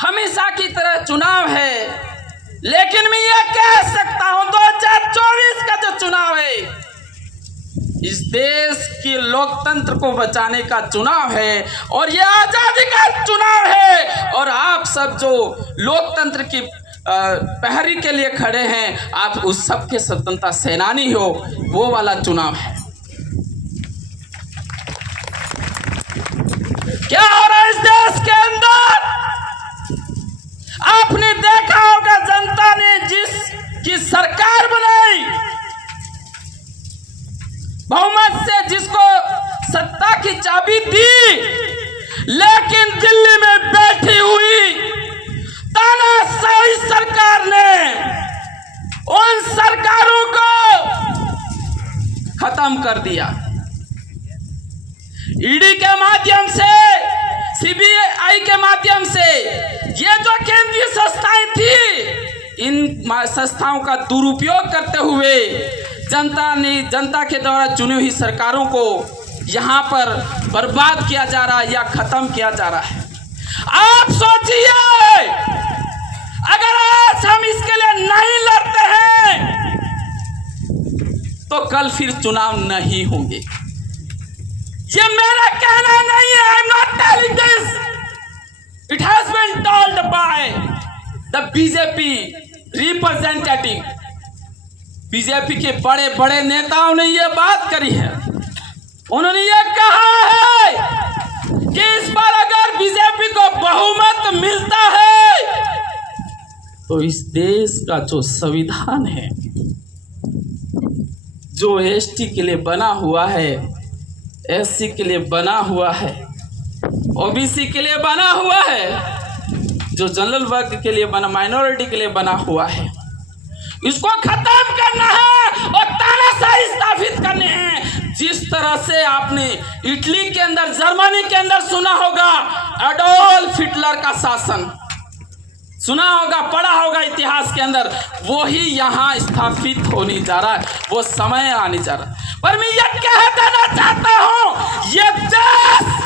हमेशा की तरह चुनाव है, लेकिन मैं ये कह सकता हूं 2024 का जो चुनाव है इस देश के लोकतंत्र को बचाने का चुनाव है और ये आजादी का चुनाव है। और आप सब जो लोकतंत्र की पहरी के लिए खड़े हैं, आप उस सब के स्वतंत्रता सेनानी हो, वो वाला चुनाव है। क्या हो रहा है इस देश के अंदर? आपने देखा होगा जनता ने जिसकी सरकार बनाई, बहुमत से जिसको सत्ता की चाबी दी, लेकिन दिल्ली में बैठी हुई तानाशाही सरकार ने उन सरकारों को खत्म कर दिया। ईडी के माध्यम से, सीबीआई के माध्यम से ये जो केंद्रीय संस्थाएं थी, इन संस्थाओं का दुरुपयोग करते हुए जनता के द्वारा चुनी हुई सरकारों को यहाँ पर बर्बाद किया जा रहा है या खत्म किया जा रहा है। आप सोचिए, अगर आज हम इसके लिए नहीं लड़ते हैं तो कल फिर चुनाव नहीं होंगे। ये मेरा कहना नहीं है, I am not telling this, it has been told by the BJP representative. BJP के बड़े बड़े नेताओं ने यह बात करी है। उन्होंने ये कहा है कि इस बार अगर बीजेपी को बहुमत मिलता है तो इस देश का जो संविधान है, जो एसटी के लिए बना हुआ है, एससी के लिए बना हुआ है, ओबीसी के लिए बना हुआ है, जो जनरल वर्ग के लिए बना, माइनॉरिटी के लिए बना हुआ है, इसको खत्म करना है और तानाशाही स्थापित करने हैं। जिस तरह से आपने इटली के अंदर, जर्मनी के अंदर सुना होगा एडोल्फ हिटलर का शासन, सुना होगा, पढ़ा होगा इतिहास के अंदर, वो ही यहाँ स्थापित होने जा रहा है, वो समय आने जा रहा है। पर मैं ये कह देना चाहता हूँ, ये देश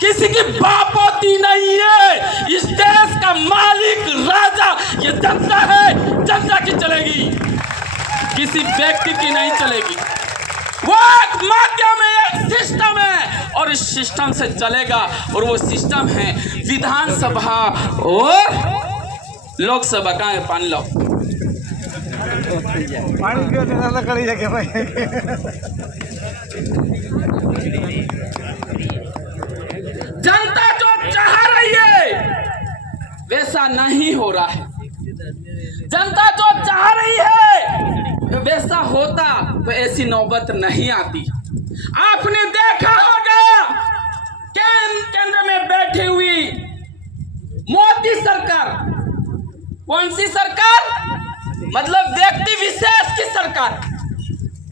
किसी की बापोती नहीं है। इस देश का मालिक, राजा ये जनता है, जनता की चलेगी, किसी व्यक्ति की नहीं चलेगी। वो एक माध्यम है, एक सिस्टम है और इस सिस्टम से चलेगा। और वो सिस्टम है विधानसभा और लोकसभा। कहाँ है पानी? लाओ पानी पियो तो ज़्यादा कड़ी जगह भाई। जनता जो चाह रही है वैसा नहीं हो रहा है। जनता जो चाह रही है वैसा होता तो ऐसी नौबत नहीं आती। आपने देखा होगा केंद्र में बैठी हुई मोदी सरकार, कौन सी सरकार? मतलब व्यक्ति विशेष की सरकार,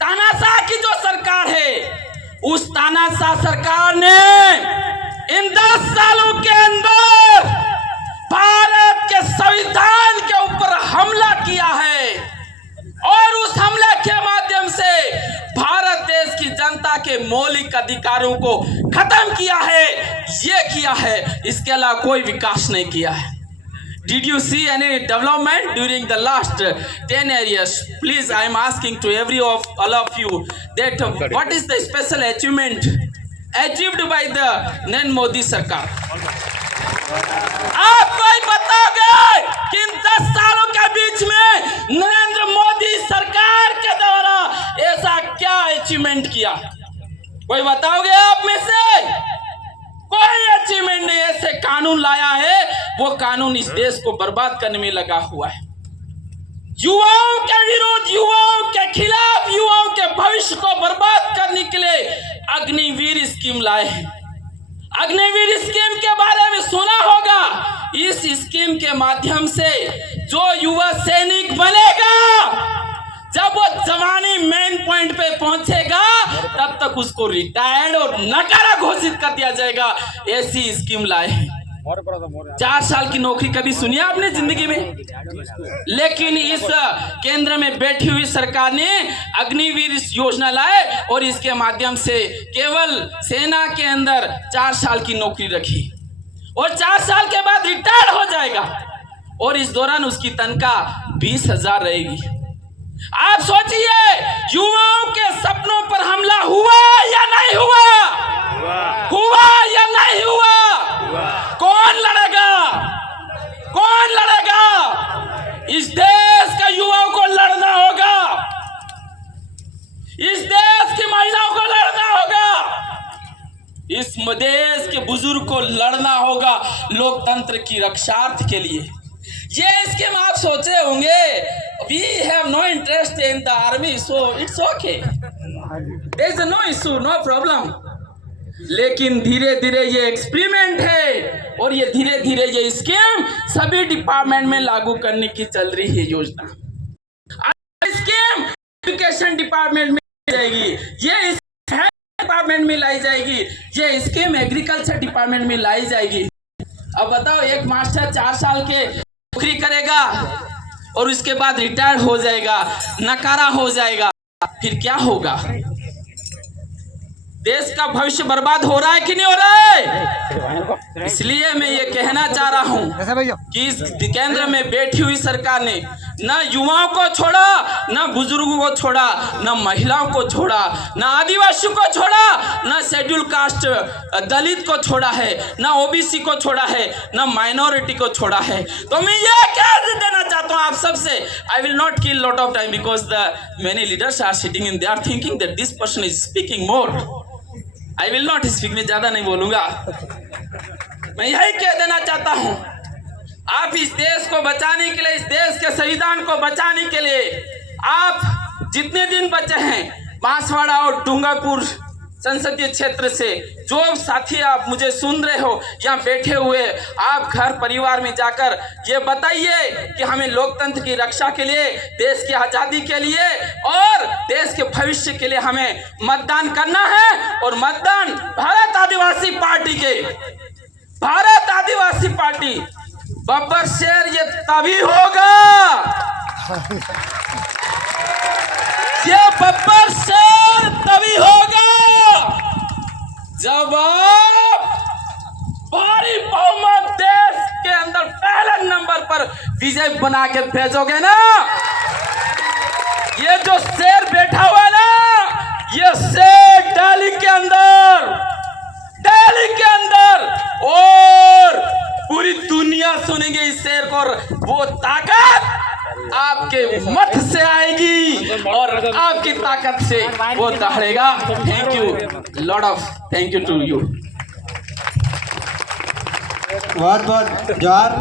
तानाशाह की जो सरकार है, उस तानाशाह सरकार ने इन 10 सालों के अंदर भारत के संविधान के ऊपर हमला किया है और उस हमले के माध्यम से भारत देश की जनता के मौलिक अधिकारों को खत्म किया है। ये किया है, इसके अलावा कोई विकास नहीं किया है। Did you see any development during the last 10 years? Please, I am asking to all of you that what is the special achievement achieved by the then Modi सरकार? आप कोई बताओगे कि इन 10 सालों के बीच में नरेंद्र मोदी सरकार के द्वारा ऐसा क्या अचीवमेंट किया? कोई बताओगे आप में से? कोई अचीवमेंट नहीं। ऐसे कानून लाया है, वो कानून इस देश को बर्बाद करने में लगा हुआ है। युवाओं के विरुद्ध, युवाओं के खिलाफ, युवाओं के भविष्य को बर्बाद करने के लिए अग्निवीर स्कीम लाए हैं। अग्निवीर स्कीम के बारे में सुना होगा। इस स्कीम के माध्यम से जो युवा सैनिक बनेगा, जब वो जवानी मेन पॉइंट पे पहुंचेगा, तब तक उसको रिटायर्ड और नकारा घोषित कर दिया जाएगा। ऐसी स्कीम लाए हैं। 4 साल की नौकरी कभी सुनी आपने जिंदगी में? लेकिन इस केंद्र में बैठी हुई सरकार ने अग्निवीर योजना लाए और इसके माध्यम से केवल सेना के अंदर 4 साल की नौकरी रखी और 4 साल के बाद रिटायर हो जाएगा। और इस दौरान उसकी तनख्वाह 20,000 रहेगी। आप सोचिए, युवाओं के सपनों पर हमला हुआ या नहीं हुआ? हुआ या नहीं हुआ? कौन लड़ेगा? कौन लड़ेगा? इस देश के युवाओं को लड़ना होगा, इस देश की महिलाओं को लड़ना होगा, इस देश के बुजुर्ग को लड़ना होगा लोकतंत्र की रक्षार्थ के लिए। ये स्कीम आप सोचे होंगे, we have no interest in the army, so it's okay, there is no issue, no problem। लेकिन धीरे धीरे ये एक्सपेरिमेंट है और ये धीरे धीरे ये स्कीम सभी डिपार्टमेंट में लागू करने की चल रही है योजना। स्कीम एजुकेशन डिपार्टमेंट में जाएगी, ये डिपार्टमेंट में लाई जाएगी, ये स्कीम एग्रीकल्चर डिपार्टमेंट में लाई जाएगी। अब बताओ, एक मास्टर 4 साल के नौकरी करेगा और उसके बाद रिटायर्ड हो जाएगा, नकारा हो जाएगा, फिर क्या होगा? देश का भविष्य बर्बाद हो रहा है कि नहीं हो रहा है? इसलिए मैं ये कहना चाह रहा हूँ कि इस केंद्र में बैठी हुई सरकार ने न युवाओं को छोड़ा, न बुजुर्गों को छोड़ा, न महिलाओं को छोड़ा, न आदिवासियों को छोड़ा, न शेड्यूल कास्ट दलित को छोड़ा है, न ओबीसी को छोड़ा है, न माइनॉरिटी को छोड़ा है। तो मैं ये कह देना चाहता हूँ आप सबसे, I will not kill lot of time because the many leaders are sitting in, they are thinking that this person is speaking more. I will not speak, मैं ज्यादा नहीं बोलूंगा। मैं यही कह देना चाहता हूं, आप इस देश को बचाने के लिए, इस देश के संविधान को बचाने के लिए आप जितने दिन बचे हैं, बांसवाड़ा और डूंगरपुर संसदीय क्षेत्र से जो साथी आप मुझे सुन रहे हो, यहाँ बैठे हुए, आप घर परिवार में जाकर ये बताइए कि हमें लोकतंत्र की रक्षा के लिए, देश की आज़ादी के लिए और देश के भविष्य के लिए हमें मतदान करना है। और मतदान भारत आदिवासी पार्टी के, भारत आदिवासी पार्टी बब्बर शेर ये तभी होगा, ये बब्बर शेर तभी होगा जब आप भारी बहुमत देश के अंदर पहले नंबर पर विजय बना के भेजोगे ना। ये जो शेर बैठा हुआ है ना, ये शेर दिल्ली के अंदर, दिल्ली के अंदर, और पूरी दुनिया सुनेंगे इस शेर को। वो ताकत आपके मत से आएगी और आपकी ताकत से वो दहाड़ेगा। Thank you, lot of thank you to you. बहुत बहुत जोहार।